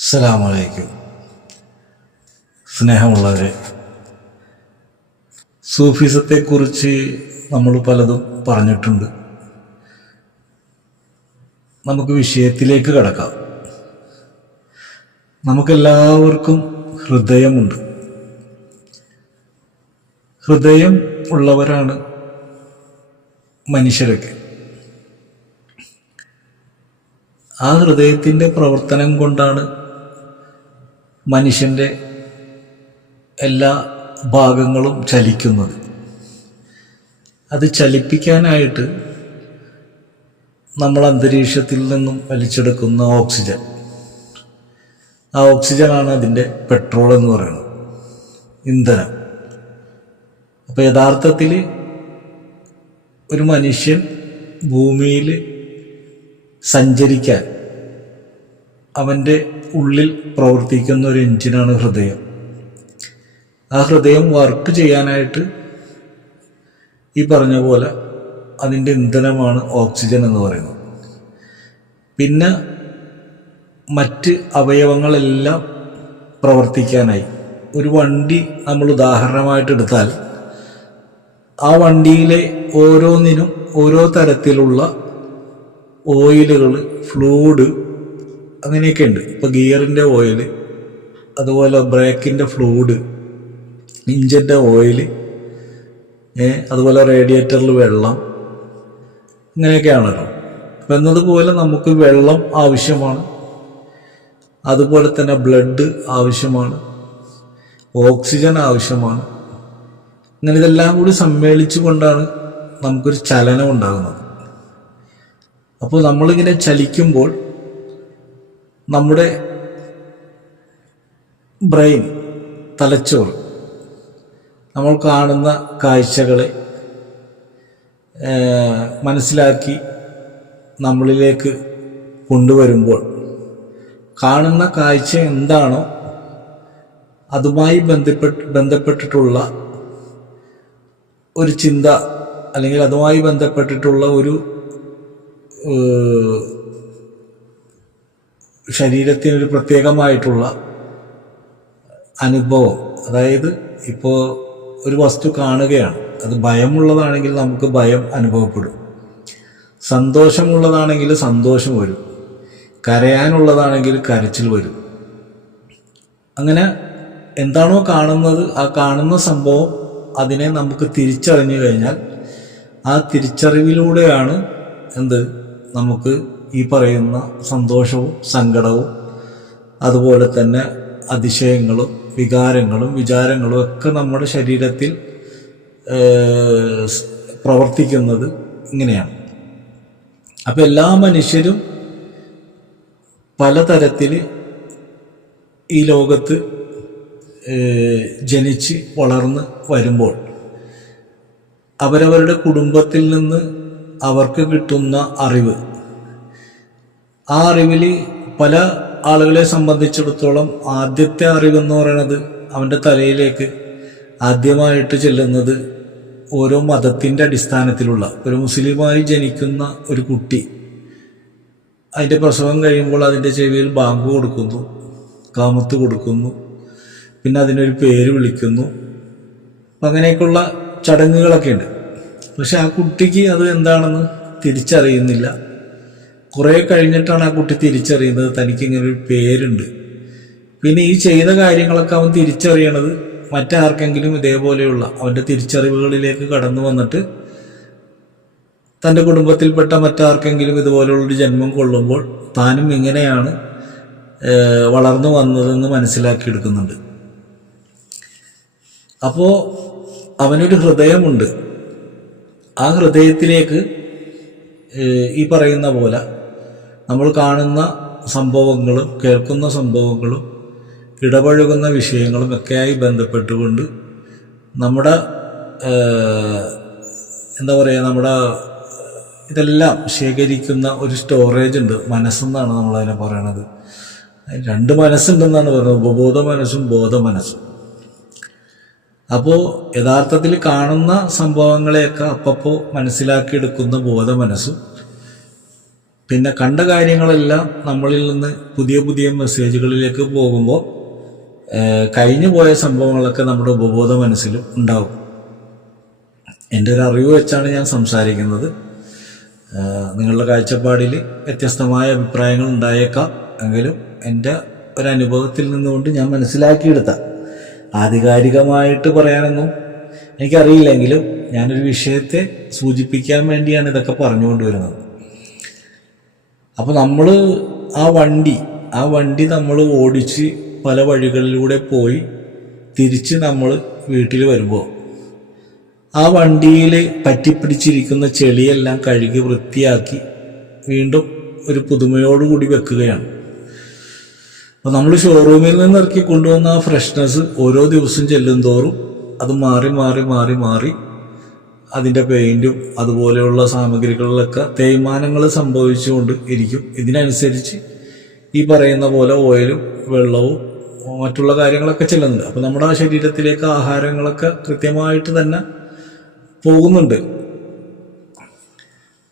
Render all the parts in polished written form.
അസ്സലാമു അലൈക്കും. സ്നേഹമുള്ളവരെ, സൂഫിസത്തെക്കുറിച്ച് നമ്മൾ പലതും പറഞ്ഞിട്ടുണ്ട്. നമുക്ക് വിഷയത്തിലേക്ക് കടക്കാം. നമുക്കെല്ലാവർക്കും ഹൃദയമുണ്ട്. ഹൃദയം ഉള്ളവരാണ് മനുഷ്യരൊക്കെ. ആ ഹൃദയത്തിൻ്റെ പ്രവർത്തനം കൊണ്ടാണ് മനുഷ്യൻ്റെ എല്ലാ ഭാഗങ്ങളും ചലിക്കുന്നത്. അത് ചലിപ്പിക്കാനായിട്ട് നമ്മൾ അന്തരീക്ഷത്തിൽ നിന്നും വലിച്ചെടുക്കുന്ന ഓക്സിജൻ, ആ ഓക്സിജനാണ് അതിൻ്റെ പെട്രോൾ എന്ന് പറയുന്നത്, ഇന്ധനം. അപ്പോൾ യഥാർത്ഥത്തിൽ ഒരു മനുഷ്യൻ ഭൂമിയിൽ സഞ്ചരിക്കാൻ അവൻ്റെ ഉള്ളിൽ പ്രവർത്തിക്കുന്ന ഒരു എഞ്ചിനാണ് ഹൃദയം. ആ ഹൃദയം വർക്ക് ചെയ്യാനായിട്ട് ഈ പറഞ്ഞ പോലെ അതിൻ്റെ ഇന്ധനമാണ് ഓക്സിജൻ എന്ന് പറയുന്നത്. പിന്നെ മറ്റ് അവയവങ്ങളെല്ലാം പ്രവർത്തിക്കാനായി ഒരു വണ്ടി നമ്മൾ ഉദാഹരണമായിട്ട് എടുത്താൽ, ആ വണ്ടിയിലെ ഓരോന്നിനും ഓരോ തരത്തിലുള്ള ഓയിലുകൾ, ഫ്ലൂയിഡ് അങ്ങനെയൊക്കെ ഉണ്ട്. ഇപ്പോൾ ഗിയറിൻ്റെ ഓയിൽ, അതുപോലെ ബ്രേക്കിൻ്റെ ഫ്ലൂയിഡ്, ഇഞ്ചിൻ്റെ ഓയിൽ, അതുപോലെ റേഡിയേറ്ററിൽ വെള്ളം, ഇങ്ങനെയൊക്കെയാണല്ലോ. അപ്പം എന്നതുപോലെ നമുക്ക് വെള്ളം ആവശ്യമാണ്, അതുപോലെ തന്നെ ബ്ലഡ് ആവശ്യമാണ്, ഓക്സിജൻ ആവശ്യമാണ്. അങ്ങനെ ഇതെല്ലാം കൂടി സമ്മേളിച്ചു കൊണ്ടാണ് നമുക്കൊരു ചലനം ഉണ്ടാകുന്നത്. അപ്പോൾ നമ്മളിങ്ങനെ ചലിക്കുമ്പോൾ നമ്മുടെ ബ്രെയിൻ, തലച്ചോറ്, നമ്മൾ കാണുന്ന കാഴ്ചകളെ മനസ്സിലാക്കി നമ്മളിലേക്ക് കൊണ്ടുവരുമ്പോൾ, കാണുന്ന കാഴ്ച എന്താണോ അതുമായി ബന്ധപ്പെട്ടിട്ടുള്ള ഒരു ചിന്ത, അല്ലെങ്കിൽ അതുമായി ബന്ധപ്പെട്ടിട്ടുള്ള ഒരു ശരീരത്തിനൊരു പ്രത്യേകമായിട്ടുള്ള അനുഭവം. അതായത് ഇപ്പോൾ ഒരു വസ്തു കാണുകയാണ്, അത് ഭയമുള്ളതാണെങ്കിൽ നമുക്ക് ഭയം അനുഭവപ്പെടും, സന്തോഷമുള്ളതാണെങ്കിൽ സന്തോഷം വരും, കരയാനുള്ളതാണെങ്കിൽ കരച്ചിൽ വരും. അങ്ങനെ എന്താണോ കാണുന്നത്, ആ കാണുന്ന സംഭവം അതിനെ നമുക്ക് തിരിച്ചറിഞ്ഞു കഴിഞ്ഞാൽ, ആ തിരിച്ചറിവിലൂടെയാണ് നമുക്ക് ഈ പറയുന്ന സന്തോഷവും സങ്കടവും അതുപോലെ തന്നെ അതിശയങ്ങളും വികാരങ്ങളും വിചാരങ്ങളും ഒക്കെ നമ്മുടെ ശരീരത്തിൽ പ്രവർത്തിക്കുന്നത് ഇങ്ങനെയാണ്. അപ്പം എല്ലാ മനുഷ്യരും പലതരത്തിൽ ഈ ലോകത്ത് ജനിച്ച് വളർന്ന് വരുമ്പോൾ അവരവരുടെ കുടുംബത്തിൽ നിന്ന് അവർക്ക് കിട്ടുന്ന അറിവ്, ആ അറിവിൽ പല ആളുകളെ സംബന്ധിച്ചിടത്തോളം ആദ്യത്തെ അറിവെന്ന് പറയുന്നത് അവൻ്റെ തലയിലേക്ക് ആദ്യമായിട്ട് ചെല്ലുന്നത് ഓരോ മതത്തിൻ്റെ അടിസ്ഥാനത്തിലുള്ള, ഒരു മുസ്ലിമായി ജനിക്കുന്ന ഒരു കുട്ടി അതിൻ്റെ പ്രസവം കഴിയുമ്പോൾ അതിൻ്റെ ചെവിയിൽ ബാങ്ക് കൊടുക്കുന്നു, കാമത്ത് കൊടുക്കുന്നു, പിന്നെ അതിനൊരു പേര് വിളിക്കുന്നു. അങ്ങനെയൊക്കെയുള്ള ചടങ്ങുകളൊക്കെ ഉണ്ട്. പക്ഷെ ആ കുട്ടിക്ക് അത് എന്താണെന്ന് തിരിച്ചറിയുന്നില്ല. കുറേ കഴിഞ്ഞിട്ടാണ് ആ കുട്ടി തിരിച്ചറിയുന്നത് തനിക്കിങ്ങനൊരു പേരുണ്ട്. പിന്നെ ഈ ചെയ്ത കാര്യങ്ങളൊക്കെ അവൻ തിരിച്ചറിയണത് മറ്റാർക്കെങ്കിലും ഇതേപോലെയുള്ള അവൻ്റെ തിരിച്ചറിവുകളിലേക്ക് കടന്നു വന്നിട്ട് തൻ്റെ കുടുംബത്തിൽപ്പെട്ട മറ്റാർക്കെങ്കിലും ഇതുപോലെയുള്ളൊരു ജന്മം കൊള്ളുമ്പോൾ താനും ഇങ്ങനെയാണ് വളർന്നു വന്നതെന്ന് മനസ്സിലാക്കിയെടുക്കുന്നുണ്ട്. അപ്പോൾ അവനൊരു ഹൃദയമുണ്ട്. ആ ഹൃദയത്തിലേക്ക് ഈ പറയുന്ന പോലെ നമ്മൾ കാണുന്ന സംഭവങ്ങളും കേൾക്കുന്ന സംഭവങ്ങളും ഇടപഴകുന്ന വിഷയങ്ങളും ഒക്കെയായി ബന്ധപ്പെട്ടുകൊണ്ട് നമ്മുടെ നമ്മുടെ ഇതെല്ലാം ശേഖരിക്കുന്ന ഒരു സ്റ്റോറേജ് ഉണ്ട്, മനസ്സെന്നാണ് നമ്മളതിനെ പറയണത്. രണ്ട് മനസ്സുണ്ടെന്നാണ് പറയുന്നത്, ഉപബോധ മനസ്സും ബോധ മനസ്സും. അപ്പോൾ യഥാർത്ഥത്തിൽ കാണുന്ന സംഭവങ്ങളെയൊക്കെ അപ്പപ്പോൾ മനസ്സിലാക്കിയെടുക്കുന്ന ബോധ മനസ്സും പിന്നെ കണ്ട കാര്യങ്ങളെല്ലാം നമ്മളിൽ നിന്ന് പുതിയ പുതിയ മെസ്സേജുകളിലേക്ക് പോകുമ്പോൾ കഴിഞ്ഞു പോയ സംഭവങ്ങളൊക്കെ നമ്മുടെ ഉപബോധ മനസ്സിലും ഉണ്ടാവും. എൻ്റെ ഒരു അറിവ് വെച്ചാണ് ഞാൻ സംസാരിക്കുന്നത്. നിങ്ങളുടെ കാഴ്ചപ്പാടിൽ വ്യത്യസ്തമായ അഭിപ്രായങ്ങൾ ഉണ്ടായേക്കാം. എങ്കിലും എൻ്റെ ഒരനുഭവത്തിൽ നിന്നുകൊണ്ട് ഞാൻ മനസ്സിലാക്കിയെടുത്ത, ആധികാരികമായിട്ട് പറയാനൊന്നും എനിക്കറിയില്ലെങ്കിലും ഞാനൊരു വിഷയത്തെ സൂചിപ്പിക്കാൻ വേണ്ടിയാണ് ഇതൊക്കെ പറഞ്ഞുകൊണ്ടുവരുന്നത്. അപ്പോൾ നമ്മൾ ആ വണ്ടി നമ്മൾ ഓടിച്ച് പല വഴികളിലൂടെ പോയി തിരിച്ച് നമ്മൾ വീട്ടിൽ വരുമ്പോൾ ആ വണ്ടിയിൽ പറ്റിപ്പിടിച്ചിരിക്കുന്ന ചെളിയെല്ലാം കഴുകി വൃത്തിയാക്കി വീണ്ടും ഒരു പുതുമയോടുകൂടി വെക്കുകയാണ്. അപ്പോൾ നമ്മൾ ഷോറൂമിൽ നിന്ന് ഇറക്കി കൊണ്ടുവന്ന ആ ഫ്രഷ്നെസ് ഓരോ ദിവസം ചെല്ലും തോറും അത് മാറി മാറി മാറി മാറി അതിൻ്റെ പെയിൻറ്റും അതുപോലെയുള്ള സാമഗ്രികളിലൊക്കെ തേയ്മാനങ്ങൾ സംഭവിച്ചുകൊണ്ട് ഇരിക്കും. ഇതിനനുസരിച്ച് ഈ പറയുന്ന പോലെ ഓയിലും വെള്ളവും മറ്റുള്ള കാര്യങ്ങളൊക്കെ ചെല്ലുന്നുണ്ട്. അപ്പോൾ നമ്മുടെ ആ ശരീരത്തിലേക്ക് ആഹാരങ്ങളൊക്കെ കൃത്യമായിട്ട് തന്നെ പോകുന്നുണ്ട്.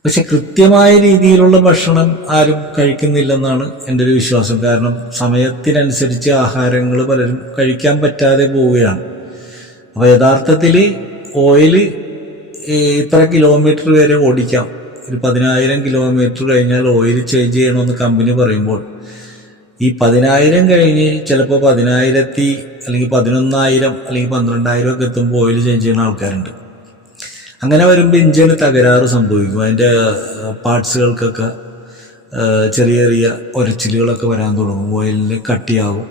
പക്ഷെ കൃത്യമായ രീതിയിലുള്ള ഭക്ഷണം ആരും കഴിക്കുന്നില്ലെന്നാണ് എൻ്റെ ഒരു വിശ്വാസം. കാരണം സമയത്തിനനുസരിച്ച് ആഹാരങ്ങൾ പലരും കഴിക്കാൻ പറ്റാതെ പോവുകയാണ്. അപ്പോൾ യഥാർത്ഥത്തിൽ ഓയില് ഇത്ര കിലോമീറ്റർ വരെ ഓടിക്കാം, ഒരു 10,000 കിലോമീറ്റർ കഴിഞ്ഞാൽ ഓയിൽ ചേഞ്ച് ചെയ്യണമെന്ന് കമ്പനി പറയുമ്പോൾ ഈ 10,000 കഴിഞ്ഞ് ചിലപ്പോൾ 10,000 അല്ലെങ്കിൽ 11,000 അല്ലെങ്കിൽ 12,000 ഒക്കെ എത്തുമ്പോൾ ഓയിൽ ചേഞ്ച് ചെയ്യുന്ന ആൾക്കാരുണ്ട്. അങ്ങനെ വരുമ്പോൾ ഇഞ്ചിന് തകരാറ് സംഭവിക്കും. അതിൻ്റെ പാർട്സുകൾക്കൊക്കെ ചെറിയ ചെറിയ ഉരച്ചിലുകളൊക്കെ വരാൻ തുടങ്ങും, ഓയിലിന് കട്ടിയാകും.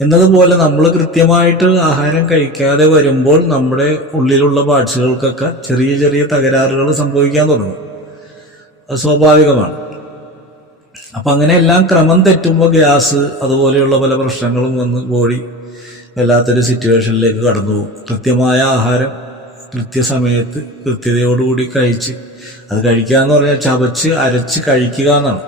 എന്നതുപോലെ നമ്മൾ കൃത്യമായിട്ട് ആഹാരം കഴിക്കാതെ വരുമ്പോൾ നമ്മുടെ ഉള്ളിലുള്ള പാർട്സുകൾക്കൊക്കെ ചെറിയ ചെറിയ തകരാറുകൾ സംഭവിക്കാൻ തുടങ്ങും. അത് സ്വാഭാവികമാണ്. അപ്പം അങ്ങനെ എല്ലാം ക്രമം തെറ്റുമ്പോൾ ഗ്യാസ് അതുപോലെയുള്ള പല പ്രശ്നങ്ങളും വന്ന് ബോഡി വല്ലാത്തൊരു സിറ്റുവേഷനിലേക്ക് കടന്നു പോകും. കൃത്യമായ ആഹാരം കൃത്യസമയത്ത് കൃത്യതയോടുകൂടി കഴിച്ച്, അത് കഴിക്കുക എന്ന് പറഞ്ഞാൽ ചവച്ച് അരച്ച് കഴിക്കുക എന്നാണ്.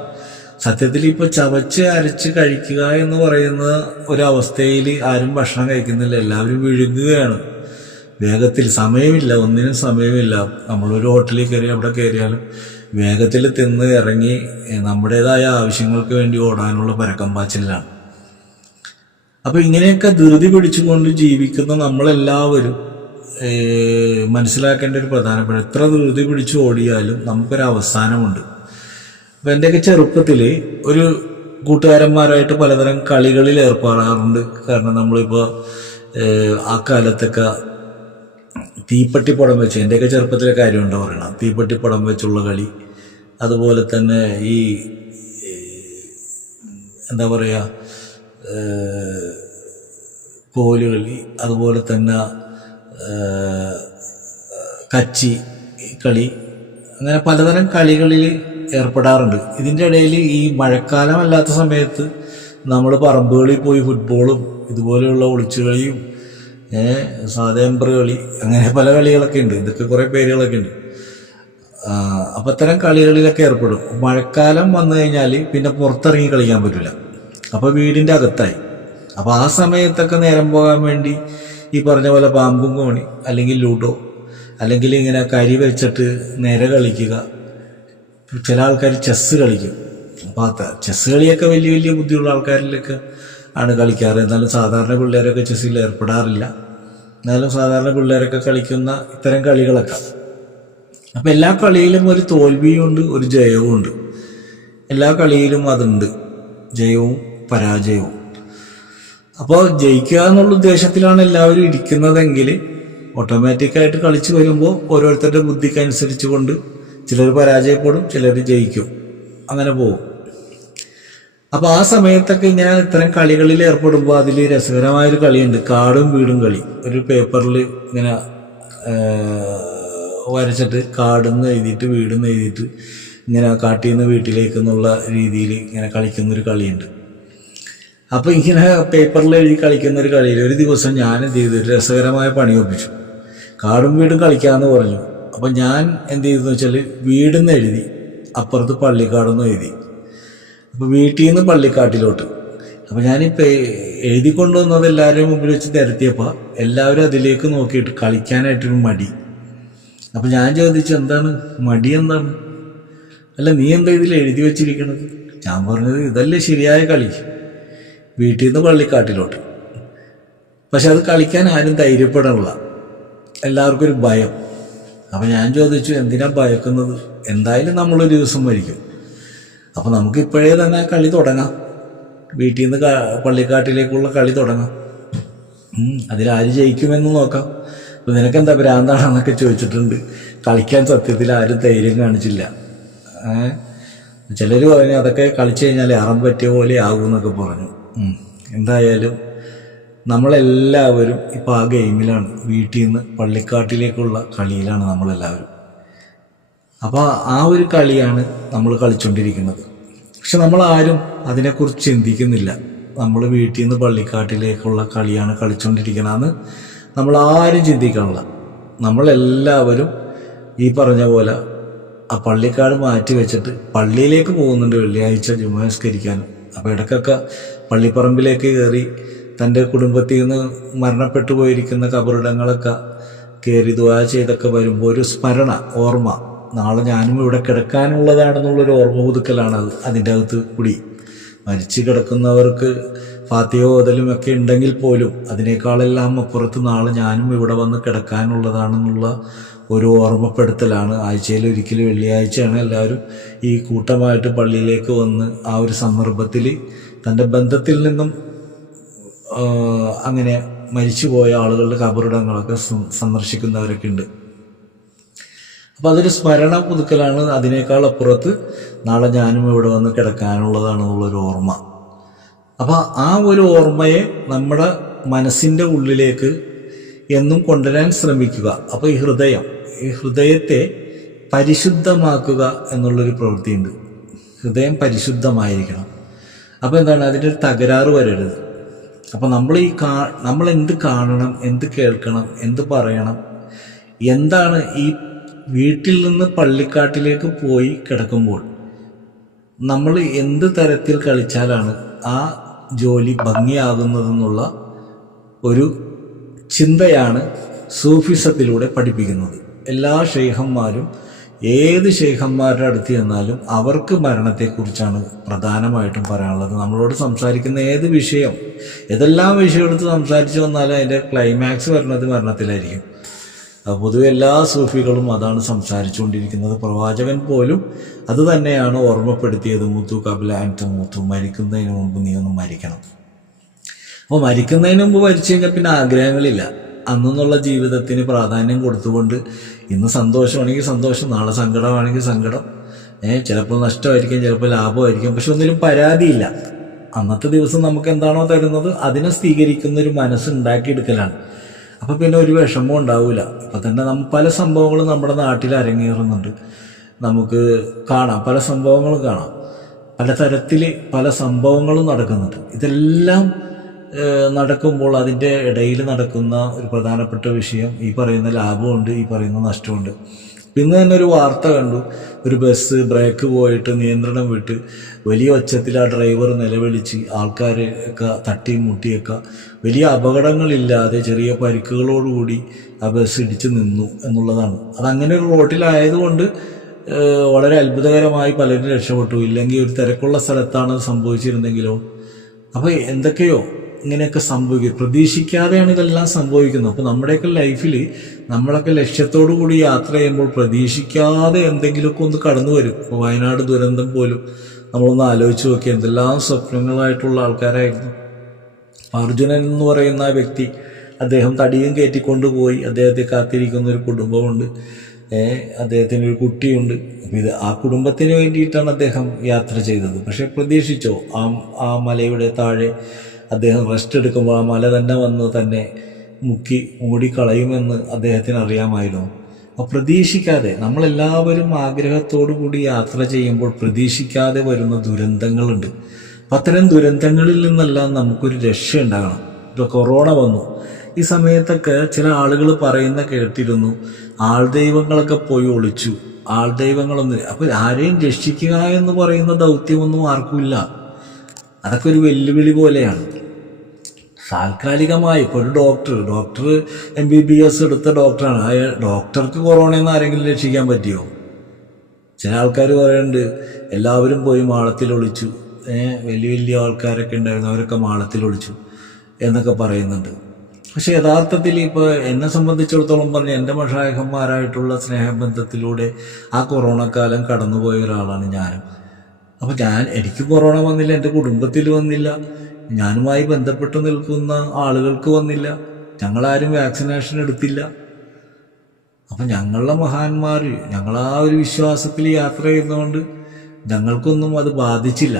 സത്യത്തിൽ ഇപ്പോൾ ചവച്ച് അരച്ച് കഴിക്കുക എന്ന് പറയുന്ന ഒരവസ്ഥയിൽ ആരും ഭക്ഷണം കഴിക്കുന്നില്ല, എല്ലാവരും വിഴുങ്ങുകയാണ് വേഗത്തിൽ. സമയമില്ല, ഒന്നിനും സമയമില്ല. നമ്മളൊരു ഹോട്ടലിൽ കയറി എവിടെ കയറിയാലും വേഗത്തിൽ തിന്ന് ഇറങ്ങി നമ്മുടേതായ ആവശ്യങ്ങൾക്ക് വേണ്ടി ഓടാനുള്ള പരക്കം പാച്ചിലാണ്. അപ്പോൾ ഇങ്ങനെയൊക്കെ ധൃതി പിടിച്ചുകൊണ്ട് ജീവിക്കുന്ന നമ്മളെല്ലാവരും മനസ്സിലാക്കേണ്ട ഒരു പ്രധാനപ്പെട്ട, എത്ര ധൃതി പിടിച്ച് ഓടിയാലും നമുക്കൊരു അവസാനമുണ്ട്. അപ്പം എൻ്റെയൊക്കെ ചെറുപ്പത്തിൽ ഒരു കൂട്ടുകാരന്മാരായിട്ട് പലതരം കളികളിൽ ഏർപ്പെടാറുണ്ട്. കാരണം നമ്മളിപ്പോൾ ആ കാലത്തൊക്കെ തീപ്പെട്ടിപ്പടം വെച്ച്, എൻ്റെയൊക്കെ ചെറുപ്പത്തിലെ കാര്യമുണ്ടോ പറയണം, തീപ്പെട്ടിപ്പടം വെച്ചുള്ള കളി, അതുപോലെ തന്നെ ഈ എന്താ പറയുക കോലുകളി, അതുപോലെ തന്നെ കച്ചി കളി, അങ്ങനെ പലതരം കളികളിൽ ഏർപ്പെടാറുണ്ട്. ഇതിൻ്റെ ഇടയിൽ ഈ മഴക്കാലമല്ലാത്ത സമയത്ത് നമ്മൾ പറമ്പുകളിൽ പോയി ഫുട്ബോളും ഇതുപോലെയുള്ള ഒളിച്ചുകളിയും സാതേമ്പർ കളി, അങ്ങനെ പല കളികളൊക്കെ ഉണ്ട്. ഇതൊക്കെ കുറേ പേരുകളൊക്കെ ഉണ്ട്. അപ്പം അത്തരം കളികളിലൊക്കെ ഏർപ്പെടും. മഴക്കാലം വന്നു കഴിഞ്ഞാൽ പിന്നെ പുറത്തിറങ്ങി കളിക്കാൻ പറ്റില്ല, അപ്പോൾ വീടിൻ്റെ അകത്തായി. അപ്പോൾ ആ സമയത്തൊക്കെ നേരം പോകാൻ വേണ്ടി ഈ പറഞ്ഞ പോലെ പാമ്പും കോണി അല്ലെങ്കിൽ ലൂഡോ അല്ലെങ്കിൽ ഇങ്ങനെ കരി വെച്ചിട്ട് നിര കളിക്കുക. ചില ആൾക്കാർ ചെസ്സ് കളിക്കും. അപ്പോൾ ചെസ്സ് കളിയൊക്കെ വലിയ വലിയ ബുദ്ധിയുള്ള ആൾക്കാരിലൊക്കെ ആണ് കളിക്കാറ്. എന്നാലും സാധാരണ പിള്ളേരൊക്കെ ചെസ്സിൽ ഏർപ്പെടാറില്ല. എന്നാലും സാധാരണ പിള്ളേരൊക്കെ കളിക്കുന്ന ഇത്തരം കളികളൊക്കെ. അപ്പം എല്ലാ കളിയിലും ഒരു തോൽവിയുണ്ട്, ഒരു ജയവും ഉണ്ട്. എല്ലാ കളിയിലും അതുണ്ട്, ജയവും പരാജയവും. അപ്പോൾ ജയിക്കുക എന്നുള്ള ഉദ്ദേശത്തിലാണ് എല്ലാവരും ഇരിക്കുന്നതെങ്കിൽ ഓട്ടോമാറ്റിക്കായിട്ട് കളിച്ച് വരുമ്പോൾ ഓരോരുത്തരുടെ ബുദ്ധിക്കനുസരിച്ച് കൊണ്ട് ചിലർ പരാജയപ്പെടും, ചിലർ ജയിക്കും, അങ്ങനെ പോകും. അപ്പോൾ ആ സമയത്തൊക്കെ ഇങ്ങനെ ഇത്തരം കളികളിൽ ഏർപ്പെടുമ്പോൾ അതിൽ രസകരമായൊരു കളിയുണ്ട്, കാടും വീടും കളി. ഒരു പേപ്പറിൽ ഇങ്ങനെ വരച്ചിട്ട് കാടെന്ന് എഴുതിയിട്ട് വീടെന്ന് എഴുതിയിട്ട് ഇങ്ങനെ കാട്ടിൽ നിന്ന് വീട്ടിലേക്ക് എന്നുള്ള രീതിയിൽ ഇങ്ങനെ കളിക്കുന്നൊരു കളിയുണ്ട്. അപ്പോൾ ഇങ്ങനെ പേപ്പറിൽ എഴുതി കളിക്കുന്നൊരു കളിയിൽ ഒരു ദിവസം ഞാൻ എന്ത് ചെയ്തു, രസകരമായ പണി ഒപ്പിച്ചു. കാടും വീടും കളിക്കാമെന്ന് പറഞ്ഞു. അപ്പം ഞാൻ എന്ത് ചെയ്തെന്ന് വെച്ചാൽ വീടെന്ന് എഴുതി, അപ്പുറത്ത് പള്ളിക്കാടെന്ന് എഴുതി. അപ്പോൾ വീട്ടിൽ നിന്ന് പള്ളിക്കാട്ടിലോട്ട്. അപ്പോൾ ഞാനിപ്പോൾ എഴുതി കൊണ്ടുവന്നത് എല്ലാവരുടെയും മുമ്പിൽ വെച്ച് നിരത്തിയപ്പോൾ എല്ലാവരും അതിലേക്ക് നോക്കിയിട്ട് കളിക്കാനായിട്ടൊരു മടി. അപ്പം ഞാൻ ചോദിച്ചു, എന്താണ് മടി, എന്താണ്? അല്ല നീ എന്താ ഇതിൽ എഴുതി വെച്ചിരിക്കണത്? ഞാൻ പറഞ്ഞത് ഇതല്ലേ ശരിയായ കളി, വീട്ടിൽ നിന്ന് പള്ളിക്കാട്ടിലോട്ട്. പക്ഷെ അത് കളിക്കാൻ ആരും ധൈര്യപ്പെടാനുള്ള, എല്ലാവർക്കും ഒരു ഭയം. അപ്പം ഞാൻ ചോദിച്ചു, എന്തിനാ ഭയക്കുന്നത്? എന്തായാലും നമ്മളൊരു ദിവസം മരിക്കും. അപ്പം നമുക്ക് ഇപ്പോഴേ തന്നെ കളി തുടങ്ങാം, വീട്ടിൽ നിന്ന് പള്ളിക്കാട്ടിലേക്കുള്ള കളി തുടങ്ങാം. അതിലാര് ജയിക്കുമെന്ന് നോക്കാം. അപ്പം നിനക്കെന്താ ഭ്രാന്താണെന്നൊക്കെ ചോദിച്ചിട്ടുണ്ട്. കളിക്കാൻ സത്യത്തിൽ ആരും ധൈര്യം കാണിച്ചില്ല. ചിലർ പറഞ്ഞു അതൊക്കെ കളിച്ചു കഴിഞ്ഞാൽ അറം പറ്റിയ പോലെ ആകും എന്നൊക്കെ പറഞ്ഞു. എന്തായാലും നമ്മളെല്ലാവരും ഇപ്പോൾ ആ ഗെയിമിലാണ്, വീട്ടിൽ നിന്ന് പള്ളിക്കാട്ടിലേക്കുള്ള കളിയിലാണ് നമ്മളെല്ലാവരും. അപ്പോൾ ആ ഒരു കളിയാണ് നമ്മൾ കളിച്ചുകൊണ്ടിരിക്കുന്നത്. പക്ഷെ നമ്മളാരും അതിനെക്കുറിച്ച് ചിന്തിക്കുന്നില്ല. നമ്മൾ വീട്ടിൽ നിന്ന് പള്ളിക്കാട്ടിലേക്കുള്ള കളിയാണ് കളിച്ചുകൊണ്ടിരിക്കണമെന്ന് നമ്മളാരും ചിന്തിക്കാനില്ല. നമ്മളെല്ലാവരും ഈ പറഞ്ഞ പോലെ ആ പള്ളിക്കാട് മാറ്റി വെച്ചിട്ട് പള്ളിയിലേക്ക് പോകുന്നുണ്ട് വെള്ളിയാഴ്ച ജുമാ നിസ്കരിക്കാനും. അപ്പോൾ ഇടയ്ക്കൊക്കെ പള്ളിപ്പറമ്പിലേക്ക് കയറി തൻ്റെ കുടുംബത്തിൽ നിന്ന് മരണപ്പെട്ടു പോയിരിക്കുന്ന കബറിടങ്ങളൊക്കെ കയറി ദുആ ചെയ്തൊക്കെ വരുമ്പോൾ ഒരു സ്മരണ, ഓർമ്മ, നാളെ ഞാനും ഇവിടെ കിടക്കാനുള്ളതാണെന്നുള്ളൊരു ഓർമ്മ പുതുക്കലാണ് അത്. അതിൻ്റെ അകത്ത് കൂടി മരിച്ചു കിടക്കുന്നവർക്ക് ഫാത്തിഹ ഓതലും ഒക്കെ ഉണ്ടെങ്കിൽ പോലും അതിനേക്കാളെല്ലാം അപ്പുറത്ത് നാളെ ഞാനും ഇവിടെ വന്ന് കിടക്കാനുള്ളതാണെന്നുള്ള ഒരു ഓർമ്മപ്പെടുത്തലാണ്. ആഴ്ചയിൽ ഒരിക്കലും വെള്ളിയാഴ്ചയാണ് എല്ലാവരും ഈ കൂട്ടമായിട്ട് പള്ളിയിലേക്ക് വന്ന് ആ ഒരു സന്ദർഭത്തിൽ തൻ്റെ ബന്ധത്തിൽ നിന്നും അങ്ങനെ മരിച്ചുപോയ ആളുകളുടെ കബറിടങ്ങളൊക്കെ സന്ദർശിക്കുന്നവരൊക്കെ ഉണ്ട്. അപ്പം അതൊരു സ്മരണ പുതുക്കലാണ്. അതിനേക്കാൾ അപ്പുറത്ത് നാളെ ഞാനും ഇവിടെ വന്ന് കിടക്കാനുള്ളതാണെന്നുള്ളൊരു ഓർമ്മ. അപ്പം ആ ഒരു ഓർമ്മയെ നമ്മുടെ മനസ്സിൻ്റെ ഉള്ളിലേക്ക് എന്നും കൊണ്ടുവരാൻ ശ്രമിക്കുക. അപ്പോൾ ഈ ഹൃദയത്തെ പരിശുദ്ധമാക്കുക എന്നുള്ളൊരു പ്രവൃത്തിയുണ്ട്. ഹൃദയം പരിശുദ്ധമായിരിക്കണം. അപ്പോൾ എന്താണ്, അതിൻ്റെ ഒരു തകരാറ് വരരുത്. അപ്പോൾ നമ്മൾ എന്ത് കാണണം, എന്ത് കേൾക്കണം, എന്ത് പറയണം, എന്താണ് ഈ വീട്ടിൽ നിന്ന് പള്ളിക്കാട്ടിലേക്ക് പോയി കിടക്കുമ്പോൾ നമ്മൾ എന്ത് തരത്തിൽ കളിച്ചാലാണ് ആ ജോലി ഭംഗിയാകുന്നതെന്നുള്ള ഒരു ചിന്തയാണ് സൂഫിസത്തിലൂടെ പഠിപ്പിക്കുന്നത്. എല്ലാ ഷെയ്ഖന്മാരും ഏത് ഷെയ്ഖന്മാരുടെ അടുത്ത് ചെന്നാലും അവർക്ക് മരണത്തെക്കുറിച്ചാണ് പ്രധാനമായിട്ടും പറയാനുള്ളത്. നമ്മളോട് സംസാരിക്കുന്ന ഏതെല്ലാം വിഷയം എടുത്ത് സംസാരിച്ചു വന്നാലും അതിൻ്റെ ക്ലൈമാക്സ് വരുന്നത് മരണത്തിലായിരിക്കും. പൊതുവെ എല്ലാ സൂഫികളും അതാണ് സംസാരിച്ചുകൊണ്ടിരിക്കുന്നത്. പ്രവാചകൻ പോലും അത് തന്നെയാണ് ഓർമ്മപ്പെടുത്തിയത്, മൂത്തു കബില ആൻഡ് മൂത്തു, മരിക്കുന്നതിന് മുമ്പ് നീ ഒന്ന് മരിക്കണം. അപ്പോൾ മരിക്കുന്നതിന് മുമ്പ് മരിച്ചു കഴിഞ്ഞാൽ പിന്നെ ആഗ്രഹങ്ങളില്ല. അന്നുള്ള ജീവിതത്തിന് പ്രാധാന്യം കൊടുത്തുകൊണ്ട് ഇന്ന് സന്തോഷമാണെങ്കിൽ സന്തോഷം, നാളെ സങ്കടമാണെങ്കിൽ സങ്കടം, ചിലപ്പോൾ നഷ്ടമായിരിക്കും, ചിലപ്പോൾ ലാഭമായിരിക്കും, പക്ഷെ ഒന്നിലും പരാതിയില്ല. അന്നത്തെ ദിവസം നമുക്ക് എന്താണോ തരുന്നത് അതിനെ സ്വീകരിക്കുന്ന ഒരു മനസ്സുണ്ടാക്കിയെടുക്കലാണ്. അപ്പം പിന്നെ ഒരു വിഷമം ഉണ്ടാവില്ല. ഇപ്പം തന്നെ പല സംഭവങ്ങളും നമ്മുടെ നാട്ടിൽ അരങ്ങേറുന്നുണ്ട്, നമുക്ക് കാണാം, പല സംഭവങ്ങളും കാണാം, പലതരത്തിൽ പല സംഭവങ്ങളും നടക്കുന്നുണ്ട്. ഇതെല്ലാം നടക്കുമ്പോൾ അതിൻ്റെ ഇടയിൽ നടക്കുന്ന ഒരു പ്രധാനപ്പെട്ട വിഷയം ഈ പറയുന്ന ലാഭമുണ്ട്, ഈ പറയുന്ന നഷ്ടമുണ്ട്. ഇന്ന് തന്നെ ഒരു വാർത്ത കണ്ടു, ഒരു ബസ് ബ്രേക്ക് പോയിട്ട് നിയന്ത്രണം വിട്ട് വലിയ ഒച്ചത്തിൽ ആ ഡ്രൈവർ നിലവിളിച്ച് ആൾക്കാരൊക്കെ തട്ടിയും മുട്ടിയൊക്കെ വലിയ അപകടങ്ങളില്ലാതെ ചെറിയ പരിക്കുകളോടുകൂടി ആ ബസ് ഇടിച്ച് നിന്നു എന്നുള്ളതാണ്. അതങ്ങനെ ഒരു റോട്ടിലായതുകൊണ്ട് വളരെ അത്ഭുതകരമായി പലരും രക്ഷപ്പെട്ടു. ഇല്ലെങ്കിൽ ഒരു തിരക്കുള്ള സ്ഥലത്താണ് സംഭവിച്ചിരുന്നെങ്കിലോ. അപ്പോൾ എന്തൊക്കെയോ ഇങ്ങനെയൊക്കെ സംഭവിക്കും, പ്രതീക്ഷിക്കാതെയാണ് ഇതെല്ലാം സംഭവിക്കുന്നത്. അപ്പോൾ നമ്മുടെയൊക്കെ ലൈഫിൽ നമ്മളൊക്കെ ലക്ഷ്യത്തോടു കൂടി യാത്ര ചെയ്യുമ്പോൾ പ്രതീക്ഷിക്കാതെ എന്തെങ്കിലുമൊക്കെ ഒന്ന് കടന്നു വരും. ഇപ്പോൾ വയനാട് ദുരന്തം പോലും നമ്മളൊന്ന് ആലോചിച്ച് നോക്കി, എന്തെല്ലാം സ്വപ്നങ്ങളായിട്ടുള്ള ആൾക്കാരായിരുന്നു. അർജുനൻ എന്ന് പറയുന്ന വ്യക്തി, അദ്ദേഹം തടിയും കയറ്റിക്കൊണ്ടുപോയി, അദ്ദേഹത്തെ കാത്തിരിക്കുന്ന ഒരു കുടുംബമുണ്ട്, അദ്ദേഹത്തിനൊരു കുട്ടിയുണ്ട്. ആ കുടുംബത്തിന് വേണ്ടിയിട്ടാണ് അദ്ദേഹം യാത്ര ചെയ്തത്. പക്ഷെ പ്രതീക്ഷിച്ചോ, ആ മലയുടെ താഴെ അദ്ദേഹം റെസ്റ്റ് എടുക്കുമ്പോൾ ആ മല തന്നെ വന്ന് തന്നെ മൂടിക്കളയുമെന്ന് അദ്ദേഹത്തിന് അറിയാമായിരുന്നു. അപ്പോൾ പ്രതീക്ഷിക്കാതെ, നമ്മളെല്ലാവരും ആഗ്രഹത്തോടു കൂടി യാത്ര ചെയ്യുമ്പോൾ പ്രതീക്ഷിക്കാതെ വരുന്ന ദുരന്തങ്ങളുണ്ട്. അപ്പം അത്തരം ദുരന്തങ്ങളിൽ നിന്നെല്ലാം നമുക്കൊരു രക്ഷ ഉണ്ടാകണം. ഇപ്പോൾ കൊറോണ വന്നു, ഈ സമയത്തൊക്കെ ചില ആളുകൾ പറയുന്ന കേട്ടിരുന്നു, ആൾദൈവങ്ങളൊക്കെ പോയി ഒളിച്ചു, ആൾദൈവങ്ങളൊന്നും. അപ്പോൾ ആരെയും രക്ഷിക്കുക എന്ന് പറയുന്ന ദൗത്യമൊന്നും ആർക്കുമില്ല. അതൊക്കെ ഒരു വെല്ലുവിളി പോലെയാണ്. താൽക്കാലികമായി ഇപ്പോൾ ഒരു ഡോക്ടർ MBBS എടുത്ത ഡോക്ടറാണ്, ഡോക്ടർക്ക് കൊറോണയെന്ന് ആരെങ്കിലും രക്ഷിക്കാൻ പറ്റിയോ? ചില ആൾക്കാർ പറയുന്നുണ്ട് എല്ലാവരും പോയി മാളത്തിൽ ഒളിച്ചു, വലിയ വലിയ ആൾക്കാരൊക്കെ ഉണ്ടായിരുന്നു അവരൊക്കെ മാളത്തിൽ ഒളിച്ചു എന്നൊക്കെ പറയുന്നുണ്ട്. പക്ഷെ യഥാർത്ഥത്തിൽ ഇപ്പോൾ എന്നെ സംബന്ധിച്ചിടത്തോളം പറഞ്ഞ എൻ്റെ മഷായഖന്മാരായിട്ടുള്ള സ്നേഹബന്ധത്തിലൂടെ ആ കൊറോണ കാലം കടന്നുപോയ ഒരാളാണ് ഞാനും. അപ്പോൾ എനിക്ക് കൊറോണ വന്നില്ല, എൻ്റെ കുടുംബത്തിൽ വന്നില്ല, ഞാനുമായി ബന്ധപ്പെട്ട് നിൽക്കുന്ന ആളുകൾക്ക് വന്നില്ല, ഞങ്ങളാരും വാക്സിനേഷൻ എടുത്തില്ല. അപ്പം ഞങ്ങളുടെ മഹാന്മാർ ഞങ്ങളാ ഒരു വിശ്വാസത്തിൽ യാത്ര ചെയ്യുന്നതുകൊണ്ട് ഞങ്ങൾക്കൊന്നും അത് ബാധിച്ചില്ല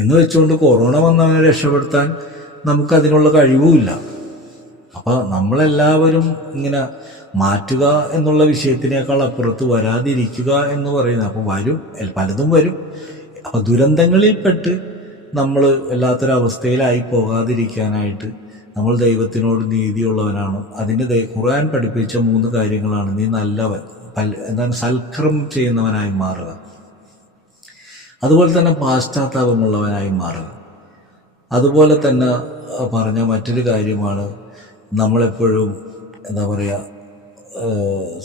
എന്ന് വെച്ചുകൊണ്ട് കൊറോണ വന്നവനെ രക്ഷപ്പെടുത്താൻ നമുക്കതിനുള്ള കഴിവുമില്ല. അപ്പോൾ നമ്മളെല്ലാവരും ഇങ്ങനെ മാറ്റുക എന്നുള്ള വിഷയത്തിനേക്കാൾ അപ്പുറത്ത് വരാതിരിക്കുക എന്ന് പറയുന്നത്. അപ്പോൾ വരും, പലതും വരും. അപ്പോൾ ദുരന്തങ്ങളിൽപ്പെട്ട് നമ്മൾ വല്ലാത്തൊരവസ്ഥയിലായി പോകാതിരിക്കാനായിട്ട് നമ്മൾ ദൈവത്തിനോട് നീതിയുള്ളവനാണ്. അതിന് ഖുർആൻ പഠിപ്പിച്ച 3 കാര്യങ്ങളാണ്. നീ നല്ലവൻ, സൽക്കർമ്മം ചെയ്യുന്നവനായി മാറുക, അതുപോലെ തന്നെ പാശ്ചാത്താപമുള്ളവനായി മാറുക. അതുപോലെ തന്നെ പറഞ്ഞ മറ്റൊരു കാര്യമാണ് നമ്മളെപ്പോഴും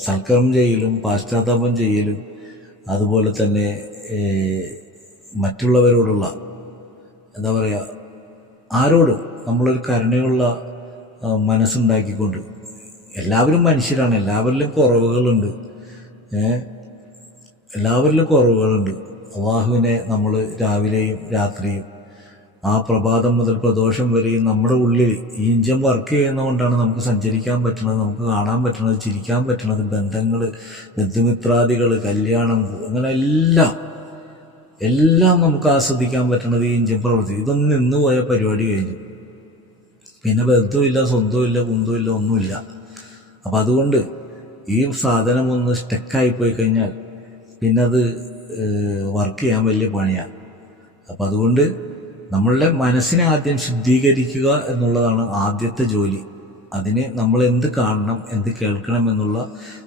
സൽക്കർമ്മം ചെയ്യലും പാശ്ചാത്താപം ചെയ്യലും, അതുപോലെ തന്നെ മറ്റുള്ളവരോടുള്ള ആരോടും നമ്മളൊരു കരുണയുള്ള മനസ്സുണ്ടാക്കിക്കൊണ്ട്. എല്ലാവരും മനുഷ്യരാണ്, എല്ലാവരിലും കുറവുകളുണ്ട്, അള്ളാഹുവിനെ നമ്മൾ രാവിലെയും രാത്രിയും ആ പ്രഭാതം മുതൽ പ്രദോഷം വരെയും നമ്മുടെ ഉള്ളിൽ ഈ ഇഞ്ചൻ വർക്ക് ചെയ്യുന്നതുകൊണ്ടാണ് നമുക്ക് സഞ്ചരിക്കാൻ പറ്റുന്നത്, നമുക്ക് കാണാൻ പറ്റുന്നത്, ചിരിക്കാൻ പറ്റുന്നത്, ബന്ധങ്ങൾ, ബന്ധുമിത്രാദികൾ, കല്യാണം, അങ്ങനെ എല്ലാം നമുക്ക് ആസ്വദിക്കാൻ പറ്റുന്നത് ഈ ഇഞ്ചൻ പ്രവൃത്തി. ഇതൊന്നും നിന്നുപോയ പരിപാടി കഴിഞ്ഞു. പിന്നെ ബന്ധവുമില്ല, സ്വന്തവുമില്ല, കുന്തവുമില്ല, ഒന്നുമില്ല. അപ്പം അതുകൊണ്ട് ഈ സാധനം ഒന്ന് സ്റ്റക്കായിപ്പോയി കഴിഞ്ഞാൽ പിന്നെ അത് വർക്ക് ചെയ്യാൻ വലിയ പണിയാണ്. അപ്പം അതുകൊണ്ട് നമ്മളുടെ മനസ്സിനെ ആദ്യം ശുദ്ധീകരിക്കുക എന്നുള്ളതാണ് ആദ്യത്തെ ജോലി. അതിന് നമ്മൾ എന്ത് കാണണം, എന്ത് കേൾക്കണം എന്നുള്ള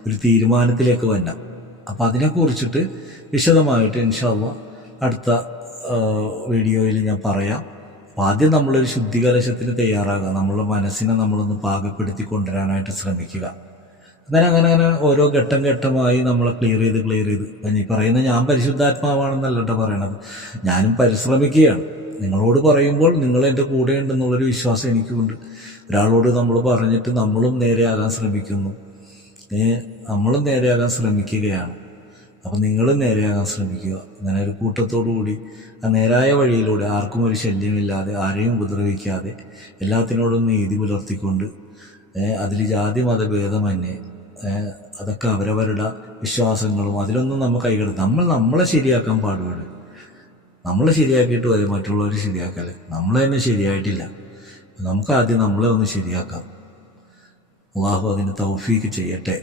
ഒരു തീരുമാനത്തിലേക്ക് വരണം. അപ്പം അതിനെക്കുറിച്ചിട്ട് വിശദമായിട്ട് ഇൻഷാ അല്ലാഹ് അടുത്ത വീഡിയോയിൽ ഞാൻ പറയാം. അപ്പോൾ ആദ്യം നമ്മളൊരു ശുദ്ധികലശത്തിന് തയ്യാറാകുക, നമ്മളുടെ മനസ്സിനെ നമ്മളൊന്ന് പാകപ്പെടുത്തി കൊണ്ടുവരാനായിട്ട് ശ്രമിക്കുക. അങ്ങനെ ഓരോ ഘട്ടമായി നമ്മളെ ക്ലിയർ ചെയ്ത് ഈ പറയുന്ന ഞാൻ പരിശുദ്ധാത്മാവാണെന്നല്ല കേട്ടോ പറയണത്, ഞാനും പരിശ്രമിക്കുകയാണ്. നിങ്ങളോട് പറയുമ്പോൾ നിങ്ങൾ എൻ്റെ കൂടെ ഉണ്ടെന്നുള്ളൊരു വിശ്വാസം എനിക്കുമുണ്ട്. ഒരാളോട് നമ്മൾ പറഞ്ഞിട്ട് നമ്മളും നേരെയാകാൻ ശ്രമിക്കുകയാണ്. അപ്പം നിങ്ങളും നേരെയാകാൻ ശ്രമിക്കുക. അങ്ങനെ ഒരു കൂട്ടത്തോടു കൂടി ആ നേരായ വഴിയിലൂടെ ആർക്കും ഒരു ശല്യമില്ലാതെ, ആരെയും ഉപദ്രവിക്കാതെ, എല്ലാത്തിനോടും നീതി പുലർത്തിക്കൊണ്ട്, അതിൽ ജാതി മതഭേദമന്യേ അതൊക്കെ അവരവരുടെ വിശ്വാസങ്ങളും അതിലൊന്നും നമ്മൾ കൈകടത്തും. നമ്മളെ ശരിയാക്കാൻ പാടുപെടും. നമ്മളെ ശരിയാക്കിയിട്ട് വരെ മറ്റുള്ളവർ ശരിയാക്കൽ. നമ്മൾ തന്നെ ശരിയായിട്ടില്ല. നമുക്ക് ആദ്യം നമ്മളെ ഒന്ന് ശരിയാക്കാം. അള്ളാഹു അതിന് തൗഫീക്ക് ചെയ്യട്ടെ.